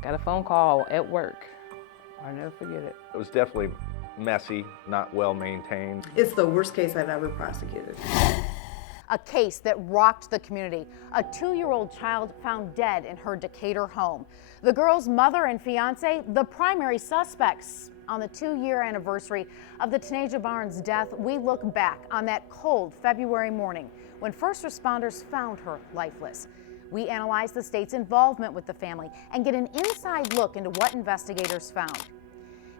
Got a phone call at work. I'll never forget it. It was definitely messy, not well maintained. It's the worst case I've ever prosecuted. A case that rocked the community. A 2-year-old child found dead in her Decatur home. The girl's mother and fiance, the primary suspects. On the 2-year anniversary of the Tanisha Barnes death, we look back on that cold February morning when first responders found her lifeless. We analyze the state's involvement with the family and get an inside look into what investigators found.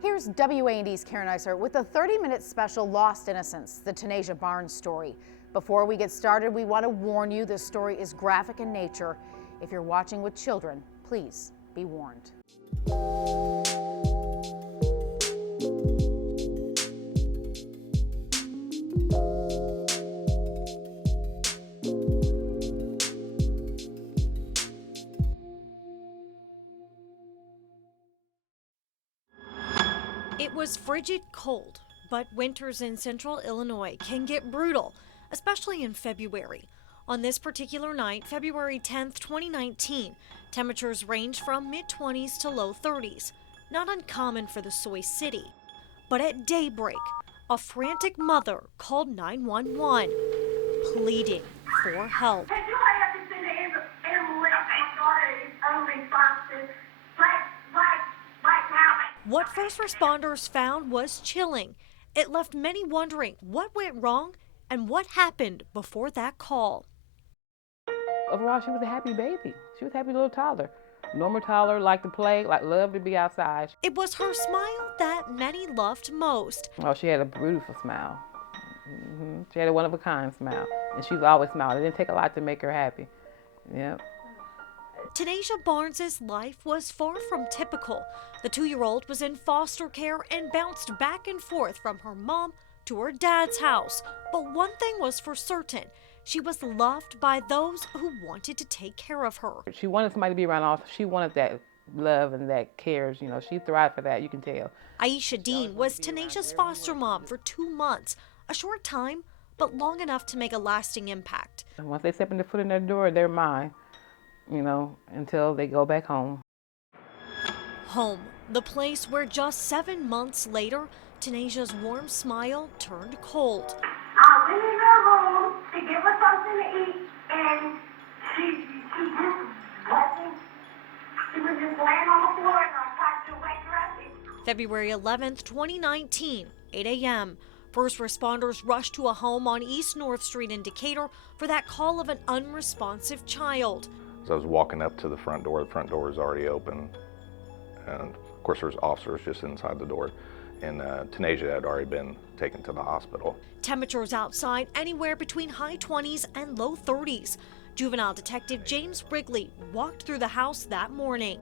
Here's WAND's Karen Iser with a 30-minute special Lost Innocence, the Tanisha Barnes story. Before we get started, we want to warn you this story is graphic in nature. If you're watching with children, please be warned. It was frigid cold, but winters in central Illinois can get brutal, especially in February. On this particular night, February 10th, 2019, temperatures ranged from mid-20s to low 30s. Not uncommon for the Soy City. But at daybreak, a frantic mother called 911, pleading for help. Can you hurry up and send the ambulance? My daughter is unresponsive. Right now. What first responders found was chilling. It left many wondering what went wrong and what happened before that call. Overall, she was a happy baby. She was a happy little toddler. Normal toddler, liked to play, loved to be outside. It was her smile that many loved most. Oh, she had a beautiful smile. She had a one-of-a-kind smile. And she's always smiled. It didn't take a lot to make her happy. Yep. Tanisha Barnes' life was far from typical. The 2-year-old was in foster care and bounced back and forth from her mom to her dad's house. But one thing was for certain. She was loved by those who wanted to take care of her. She wanted somebody to be around also. She wanted that love and that cares. You know, she thrived for that, you can tell. Aisha Dean was Tanisha's foster mom for 2 months. A short time, but long enough to make a lasting impact. And once they step in the foot in their door, they're mine, you know, until they go back home. Home, the place where just 7 months later, Tanisha's warm smile turned cold. I went in her room to give her something to eat, and she just wasn't. She was just laying on the floor, and I tried to wake her up. February 11th, 2019, 8 a.m. First responders rushed to a home on East North Street in Decatur for that call of an unresponsive child. As I was walking up to the front door was already open. And of course, there's officers just inside the door. And Tanisha had already been taken to the hospital. Temperatures outside anywhere between high 20s and low 30s. Juvenile Detective James Wrigley walked through the house that morning.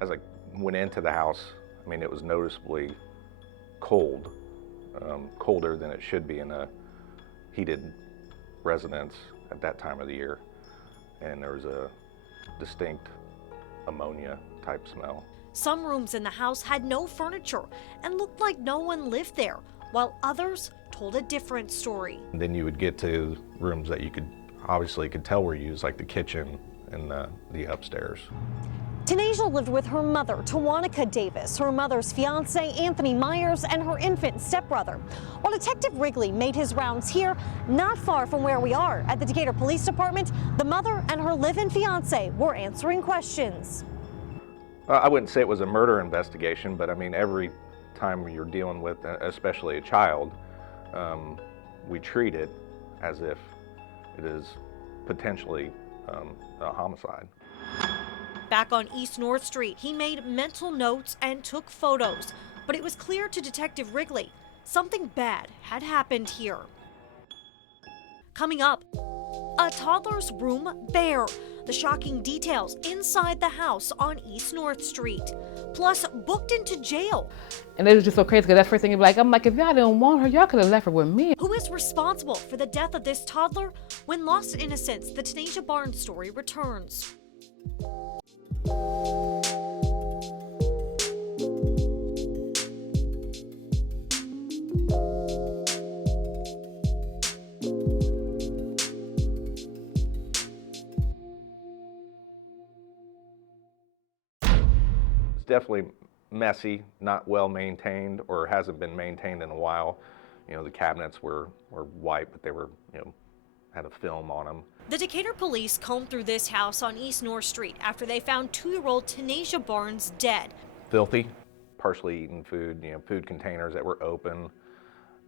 As I went into the house, I mean, it was noticeably cold, colder than it should be in a heated residence at that time of the year. And there was a distinct ammonia type smell. Some rooms in the house had no furniture and looked like no one lived there, while others told a different story. And then you would get to rooms that you could tell were used, like the kitchen and the upstairs. Tanisha lived with her mother, Tawanica Davis, her mother's fiance, Anthony Myers, and her infant stepbrother. While Detective Wrigley made his rounds here, not far from where we are at the Decatur Police Department, the mother and her live-in fiance were answering questions. I wouldn't say it was a murder investigation, but I mean, every time you're dealing with, especially a child, we treat it as if it is potentially a homicide. Back on East North Street, he made mental notes and took photos, but it was clear to Detective Wrigley something bad had happened here. Coming up, a toddler's room bare. The shocking details inside the house on East North Street. Plus, booked into jail. And it was just so crazy because that first thing you'd be like, I'm like, if y'all didn't want her, y'all could have left her with me. Who is responsible for the death of this toddler? When Lost Innocence, the Tanisha Barnes story returns. definitely messy, not well maintained, or hasn't been maintained in a while. The cabinets were white, but they were, had a film on them. The Decatur police combed through this house on East North Street after they found 2-year-old Tanasia Barnes dead. Filthy, partially eaten food, food containers that were open.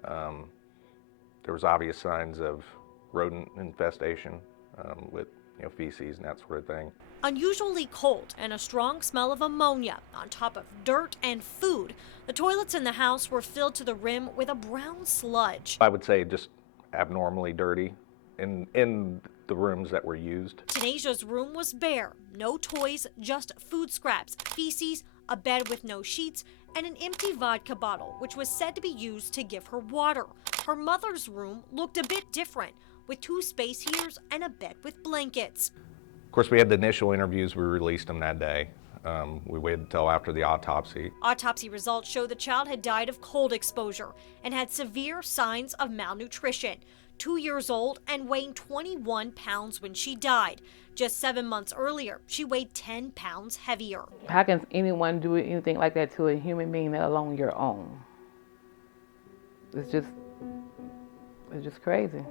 There was obvious signs of rodent infestation with feces and that sort of thing. Unusually cold and a strong smell of ammonia on top of dirt and food. The toilets in the house were filled to the rim with a brown sludge. I would say just abnormally dirty in the rooms that were used. Tanasia's room was bare. No toys, just food scraps, feces, a bed with no sheets, and an empty vodka bottle, which was said to be used to give her water. Her mother's room looked a bit different, with 2 space heaters and a bed with blankets. Of course, we had the initial interviews. We released them that day. We waited until after the autopsy. Autopsy results show the child had died of cold exposure and had severe signs of malnutrition. 2 years old and weighing 21 pounds when she died. Just 7 months earlier, she weighed 10 pounds heavier. How can anyone do anything like that to a human being, let alone your own? It's just crazy.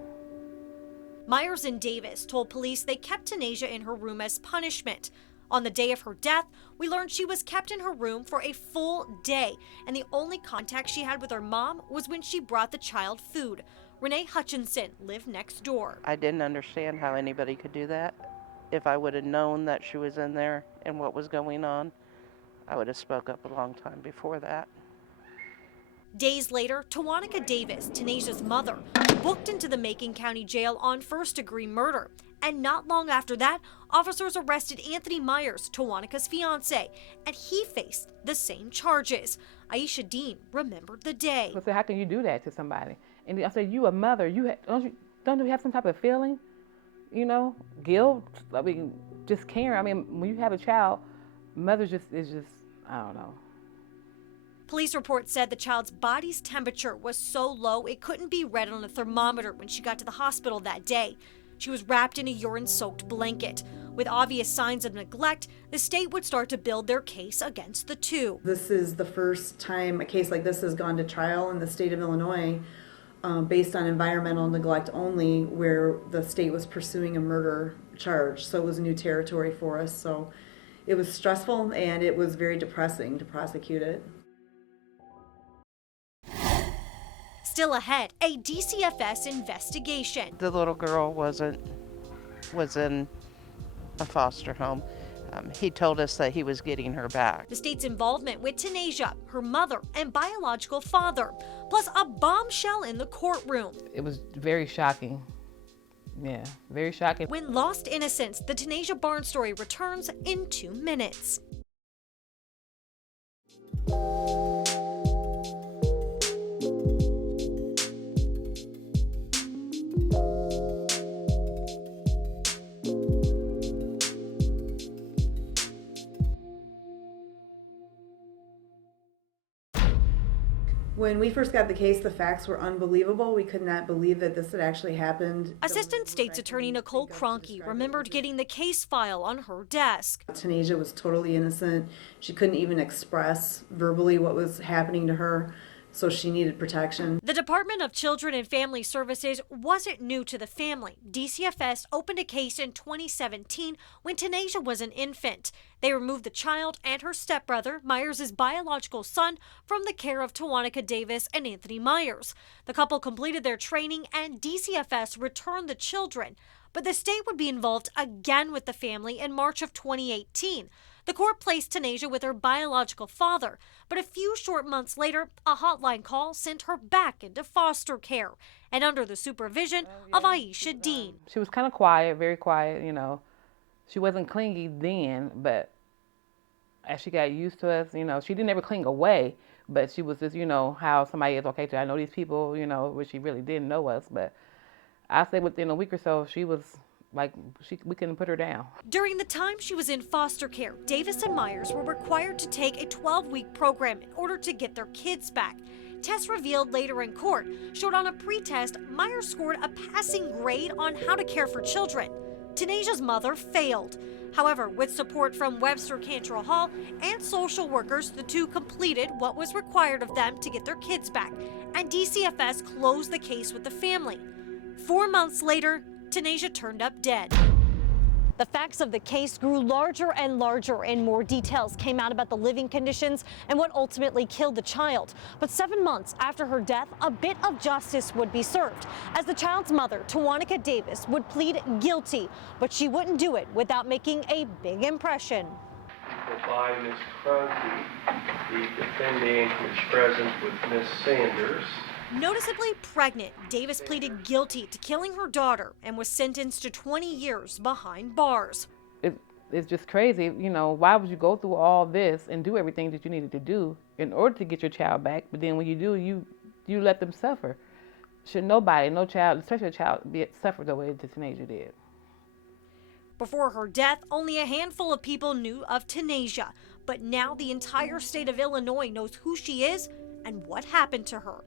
Myers and Davis told police they kept Tanasia in her room as punishment. On the day of her death, we learned she was kept in her room for a full day, and the only contact she had with her mom was when she brought the child food. Renee Hutchinson lived next door. I didn't understand how anybody could do that. If I would have known that she was in there and what was going on, I would have spoke up a long time before that. Days later, Tawanica Davis, Tanasia's mother, booked into the Macon County Jail on first-degree murder. And not long after that, officers arrested Anthony Myers, Tawanica's fiance, and he faced the same charges. Aisha Dean remembered the day. So how can you do that to somebody? And I said, you a mother, don't you have some type of feeling? Guilt, just caring. When you have a child, mother is just, I don't know. Police reports said the child's body's temperature was so low it couldn't be read on a thermometer when she got to the hospital that day. She was wrapped in a urine-soaked blanket. With obvious signs of neglect, the state would start to build their case against the two. This is the first time a case like this has gone to trial in the state of Illinois based on environmental neglect only, where the state was pursuing a murder charge. So it was new territory for us. So it was stressful and it was very depressing to prosecute it. Still ahead, a DCFS investigation. The little girl was in a foster home. He told us that he was getting her back. The state's involvement with Tanasia, her mother, and biological father, plus a bombshell in the courtroom. It was very shocking. Yeah, very shocking. When Lost Innocence, the Tanasia Barnes story returns in 2 minutes. When we first got the case, the facts were unbelievable. We could not believe that this had actually happened. Assistant State's Attorney Nicole Kroenke remembered getting the case file on her desk. Tanasia was totally innocent. She couldn't even express verbally what was happening to her, so she needed protection. The Department of Children and Family Services wasn't new to the family. DCFS opened a case in 2017 when Tanasia was an infant. They removed the child and her stepbrother, Myers' biological son, from the care of Tawanica Davis and Anthony Myers. The couple completed their training and DCFS returned the children. But the state would be involved again with the family in March of 2018. The court placed Tanasia with her biological father, but a few short months later, a hotline call sent her back into foster care and under the supervision of Aisha Dean. She was kind of quiet, very quiet, She wasn't clingy then, but as she got used to us, she didn't ever cling away, but she was just, how somebody is, okay, I know these people, which she really didn't know us, but I say within a week or so, she was we couldn't put her down. During the time she was in foster care, Davis and Myers were required to take a 12-week program in order to get their kids back. Tests revealed later in court showed on a pretest Myers scored a passing grade on how to care for children. Tanasia's mother failed. However, with support from Webster Cantrell Hall and social workers, the two completed what was required of them to get their kids back, and DCFS closed the case with the family. 4 months later, Tanasia turned up dead. The facts of the case grew larger and larger, and more details came out about the living conditions and what ultimately killed the child. But 7 months after her death, a bit of justice would be served, as the child's mother, Tawanica Davis, would plead guilty, but she wouldn't do it without making a big impression. By Ms. Cronky, the defendant was present with Ms. Sanders. Noticeably pregnant, Davis pleaded guilty to killing her daughter and was sentenced to 20 years behind bars. It's just crazy, you know, why would you go through all this and do everything that you needed to do in order to get your child back, but then when you do, you let them suffer. Should nobody, no child, especially a child, suffer the way that Tanasia did. Before her death, only a handful of people knew of Tanasia, but now the entire state of Illinois knows who she is and what happened to her.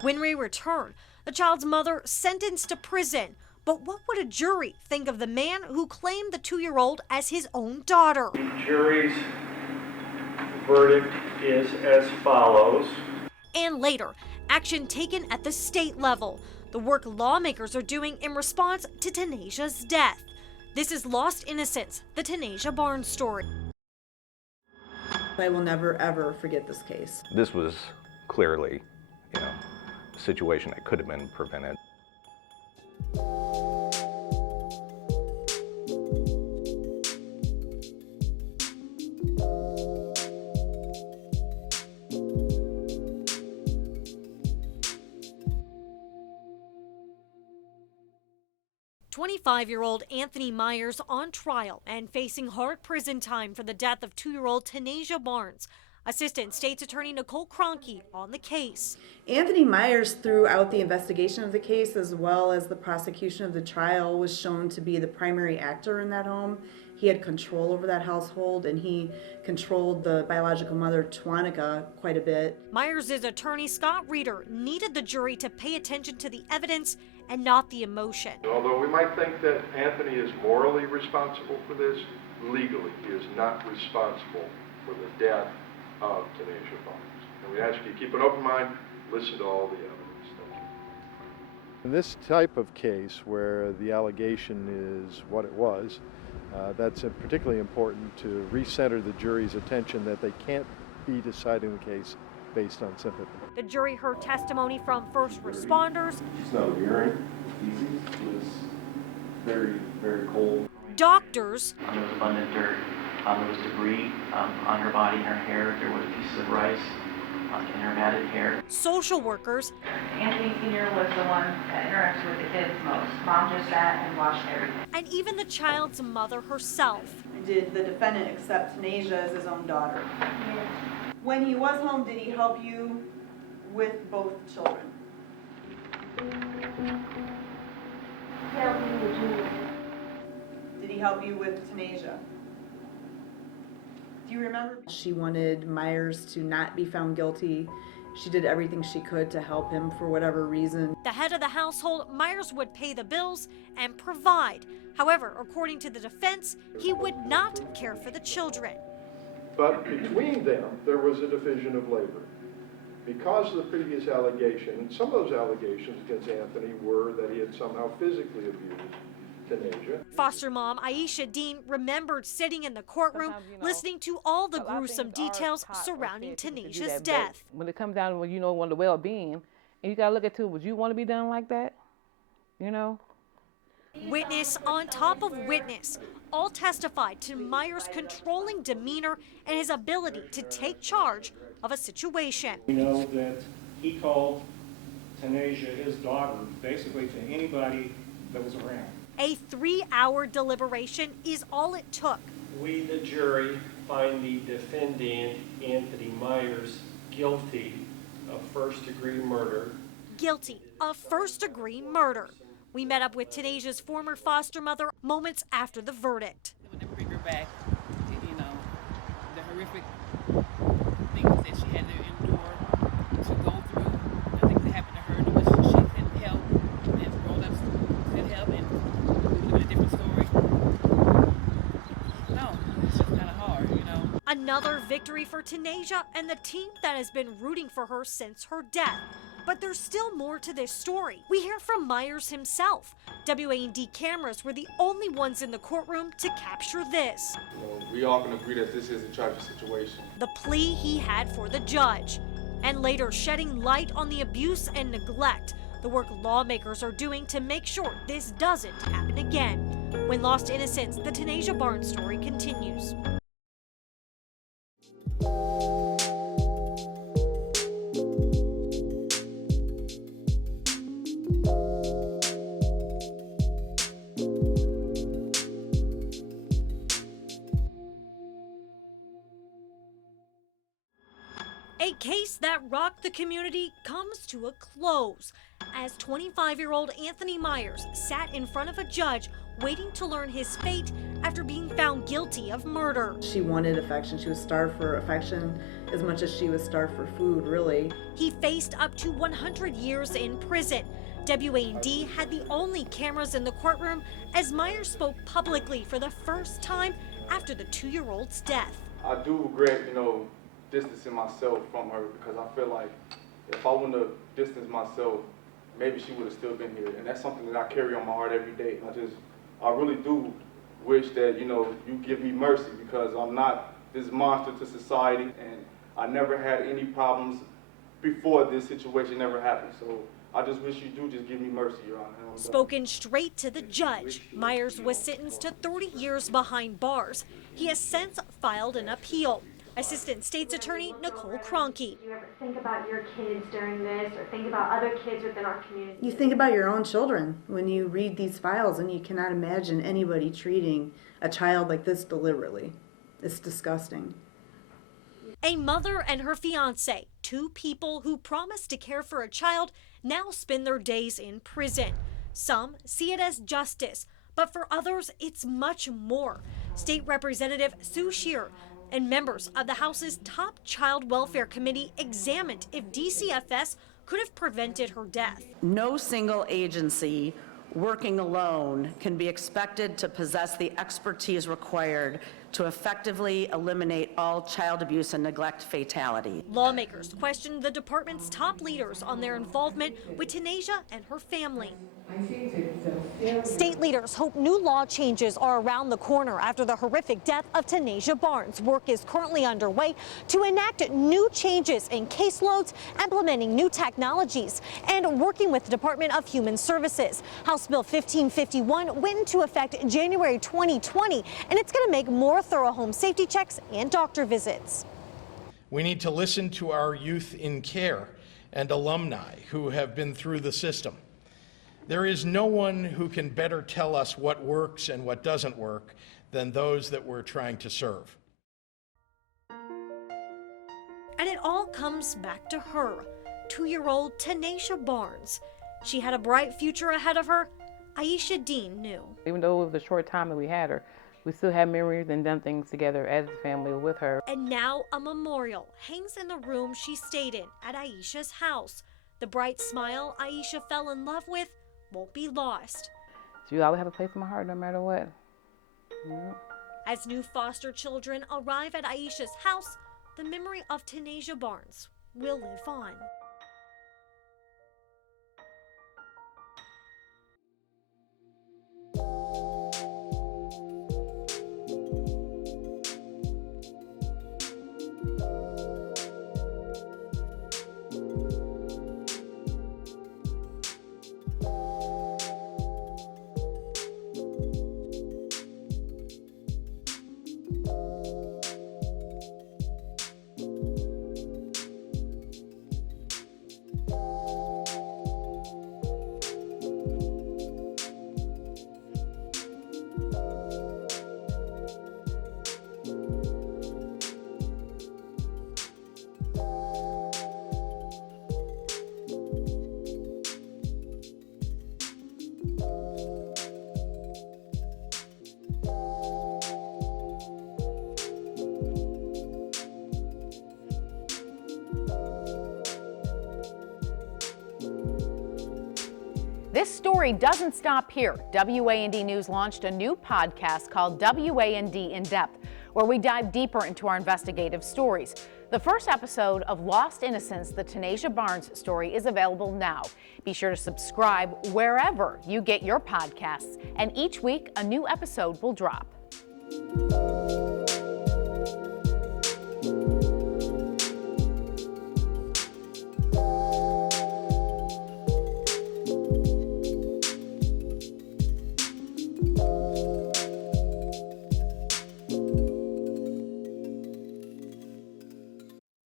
When we return, the child's mother sentenced to prison. But what would a jury think of the man who claimed the 2-year-old as his own daughter? The jury's verdict is as follows. And later, action taken at the state level, the work lawmakers are doing in response to Tanasia's death. This is Lost Innocence, the Tanasia Barnes story. I will never, ever forget this case. This was clearly, you know, a situation that could have been prevented. 25-year-old Anthony Myers on trial and facing hard prison time for the death of 2-year-old Tanasia Barnes. Assistant State's Attorney Nicole Cronky on the case. Anthony Myers, throughout the investigation of the case as well as the prosecution of the trial, was shown to be the primary actor in that home. He had control over that household, and he controlled the biological mother, Tawanica, quite a bit. Myers' attorney, Scott Reeder, needed the jury to pay attention to the evidence and not the emotion. Although we might think that Anthony is morally responsible for this, legally he is not responsible for the death of Tanasia Barnes. And we ask you to keep an open mind, listen to all the evidence. Thank you. In this type of case where the allegation is what it was, that's particularly important to recenter the jury's attention that they can't be deciding the case based on sympathy. The jury heard testimony from first responders. She's not urine, easy. It was very, very cold. Doctors. There was abundant dirt. There was debris on her body and her hair. There was pieces of rice in her matted hair. Social workers. Anthony Sr. was the one that interacted with the kids most. Mom just sat and watched everything. And even the child's mother herself. Did the defendant accept Tanasia as his own daughter? Yes. When he was home, did he help you with both children? Help me with Julia. Did he help you with Tanasia? Do you remember? She wanted Myers to not be found guilty. She did everything she could to help him for whatever reason. The head of the household, Myers would pay the bills and provide. However, according to the defense, he would not care for the children. But between them, there was a division of labor. Because of the previous allegation, and some of those allegations against Anthony were that he had somehow physically abused Tanasia. Foster mom Aisha Dean remembered sitting in the courtroom, listening to all the gruesome details surrounding Tanasia's death. When it comes down to, you know, the well-being, and you gotta look at too, would you want to be done like that? You know? Witness on top of witness all testified to Myers' controlling demeanor and his ability to take charge of a situation. We know that he called Tanasia his daughter, basically to anybody that was around. A 3-hour deliberation is all it took. We, the jury, find the defendant, Anthony Myers, guilty of first-degree murder. Guilty of first-degree murder. We met up with Tanasia's former foster mother moments after the verdict. They would never bring her back. You know, the horrific things that she had to endure, to go through, the things that happened to her, the way she couldn't help, and grown-ups could help, and it would have been a different story. Another victory for Tanasia and the team that has been rooting for her since her death. But there's still more to this story. We hear from Myers himself. WAND cameras were the only ones in the courtroom to capture this. We all can agree that this is a tragic situation. The plea he had for the judge, and later shedding light on the abuse and neglect, the work lawmakers are doing to make sure this doesn't happen again. When Lost Innocence, the Tanasia Barnes story continues. A case that rocked the community comes to a close as 25-year-old Anthony Myers sat in front of a judge waiting to learn his fate after being found guilty of murder. She wanted affection. She was starved for affection as much as she was starved for food, really. He faced up to 100 years in prison. WAND had the only cameras in the courtroom as Myers spoke publicly for the first time after the 2-year-old's death. I do regret, distancing myself from her because I feel like if I wouldn't have distanced myself, maybe she would have still been here. And that's something that I carry on my heart every day. I really do wish that, you give me mercy because I'm not this monster to society and I never had any problems before this situation ever happened. So I just wish you do just give me mercy, Your Honor. Spoken straight to the judge, Myers was sentenced to 30 years behind bars. He has since filed an appeal. Assistant State's Attorney Nicole Cronky. Do you ever think about your kids during this or think about other kids within our community? You think about your own children when you read these files, and you cannot imagine anybody treating a child like this deliberately. It's disgusting. A mother and her fiance, two people who promised to care for a child, now spend their days in prison. Some see it as justice, but for others, it's much more. State Representative Sue Shear and members of the House's top child welfare committee examined if DCFS could have prevented her death. No single agency working alone can be expected to possess the expertise required to effectively eliminate all child abuse and neglect fatality. Lawmakers questioned the department's top leaders on their involvement with Tanasia and her family. State leaders hope new law changes are around the corner after the horrific death of Tanasia Barnes. Work is currently underway to enact new changes in caseloads, implementing new technologies, and working with the Department of Human Services. House Bill 1551 went into effect January 2020, and it's going to make more thorough home safety checks and doctor visits. We need to listen to our youth in care and alumni who have been through the system. There is no one who can better tell us what works and what doesn't work than those that we're trying to serve. And it all comes back to her, 2-year-old Tanasia Barnes. She had a bright future ahead of her. Aisha Dean knew. Even though it was a short time that we had her, we still had memories and done things together as a family with her. And now a memorial hangs in the room she stayed in at Aisha's house. The bright smile Aisha fell in love with won't be lost. So you always have a place in my heart no matter what. Yeah. As new foster children arrive at Aisha's house, the memory of Tanasia Barnes will live on. This story doesn't stop here. WAND News launched a new podcast called WAND In Depth, where we dive deeper into our investigative stories. The first episode of Lost Innocence, the Tanasia Barnes story, is available now. Be sure to subscribe wherever you get your podcasts, and each week a new episode will drop.